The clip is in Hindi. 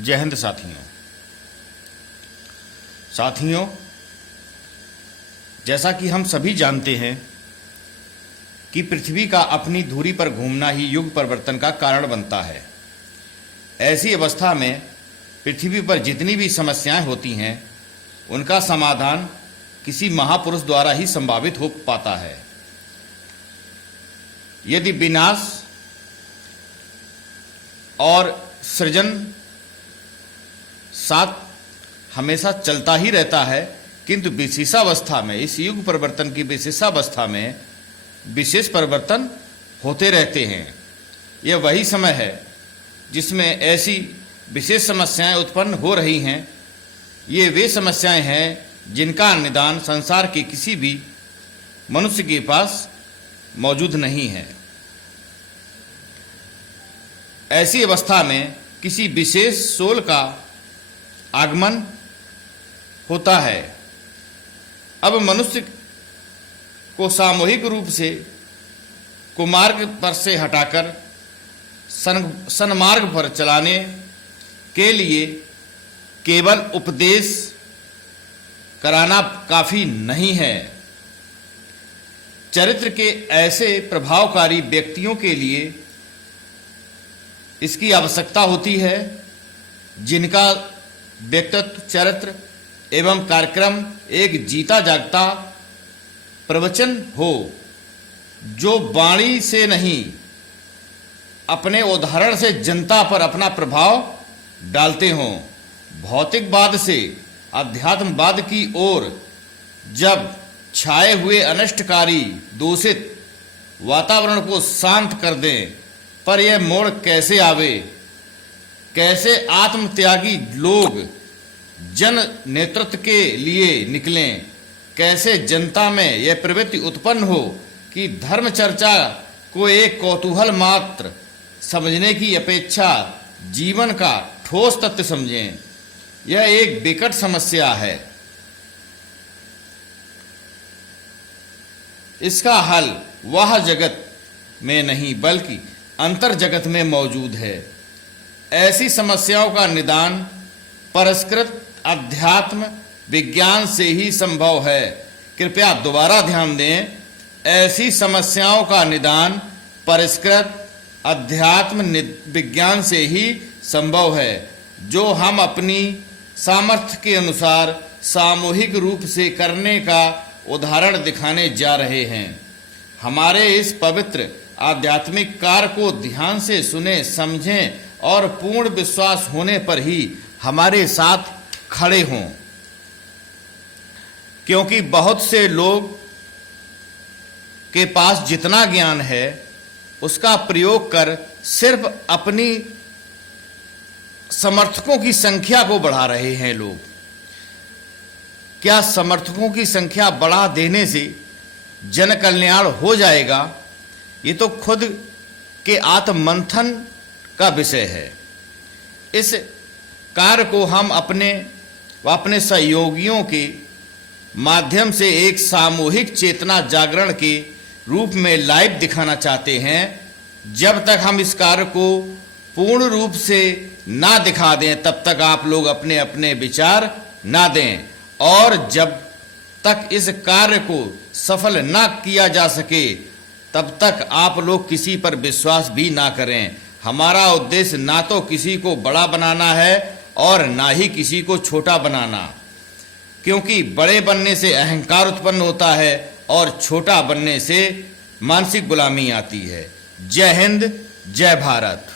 जय हिंद साथियों, जैसा कि हम सभी जानते हैं कि पृथ्वी का अपनी धुरी पर घूमना ही युग परिवर्तन का कारण बनता है। ऐसी अवस्था में पृथ्वी पर जितनी भी समस्याएं होती हैं उनका समाधान किसी महापुरुष द्वारा ही संभावित हो पाता है। यदि विनाश और सृजन साथ हमेशा चलता ही रहता है, किंतु विशेषावस्था में, इस युग परिवर्तन की विशेषावस्था में विशेष परिवर्तन होते रहते हैं। यह वही समय है जिसमें ऐसी विशेष समस्याएं उत्पन्न हो रही हैं। ये वे समस्याएं हैं जिनका निदान संसार के किसी भी मनुष्य के पास मौजूद नहीं है। ऐसी अवस्था में किसी विशेष सोल का आगमन होता है। अब मनुष्य को सामूहिक रूप से कुमार्ग पर से हटाकर सन्मार्ग पर चलाने के लिए केवल उपदेश कराना काफी नहीं है। चरित्र के ऐसे प्रभावकारी व्यक्तियों के लिए इसकी आवश्यकता होती है जिनका व्यक्तित्व, चरित्र एवं कार्यक्रम एक जीता जागता प्रवचन हो, जो वाणी से नहीं अपने उदाहरण से जनता पर अपना प्रभाव डालते हों। भौतिकवाद से अध्यात्मवाद की ओर जब छाए हुए अनष्टकारी दूषित वातावरण को शांत कर दें, पर यह मोड़ कैसे आवे, कैसे आत्मत्यागी लोग जन नेतृत्व के लिए निकलें, कैसे जनता में यह प्रवृत्ति उत्पन्न हो कि धर्म चर्चा को एक कौतूहल मात्र समझने की अपेक्षा जीवन का ठोस तथ्य समझें। यह एक विकट समस्या है। इसका हल वह जगत में नहीं बल्कि अंतर जगत में मौजूद है। ऐसी समस्याओं का निदान परिष्कृत अध्यात्म विज्ञान से ही संभव है। कृपया दोबारा ध्यान दें, ऐसी समस्याओं का निदान परिष्कृत अध्यात्म विज्ञान से ही संभव है, जो हम अपनी सामर्थ्य के अनुसार सामूहिक रूप से करने का उदाहरण दिखाने जा रहे हैं। हमारे इस पवित्र आध्यात्मिक कार्य को ध्यान से सुने, समझें और पूर्ण विश्वास होने पर ही हमारे साथ खड़े हों, क्योंकि बहुत से लोग के पास जितना ज्ञान है उसका प्रयोग कर सिर्फ अपनी समर्थकों की संख्या को बढ़ा रहे हैं लोग। क्या समर्थकों की संख्या बढ़ा देने से जन कल्याण हो जाएगा? ये तो खुद के आत्ममंथन का विषय है। इस कार्य को हम अपने सहयोगियों के माध्यम से एक सामूहिक चेतना जागरण के रूप में लाइव दिखाना चाहते हैं। जब तक हम इस कार्य को पूर्ण रूप से ना दिखा दें, तब तक आप लोग अपने अपने विचार ना दें, और जब तक इस कार्य को सफल ना किया जा सके तब तक आप लोग किसी पर विश्वास भी ना करें। हमारा उद्देश्य ना तो किसी को बड़ा बनाना है और ना ही किसी को छोटा बनाना, क्योंकि बड़े बनने से अहंकार उत्पन्न होता है और छोटा बनने से मानसिक गुलामी आती है। जय हिंद, जय भारत।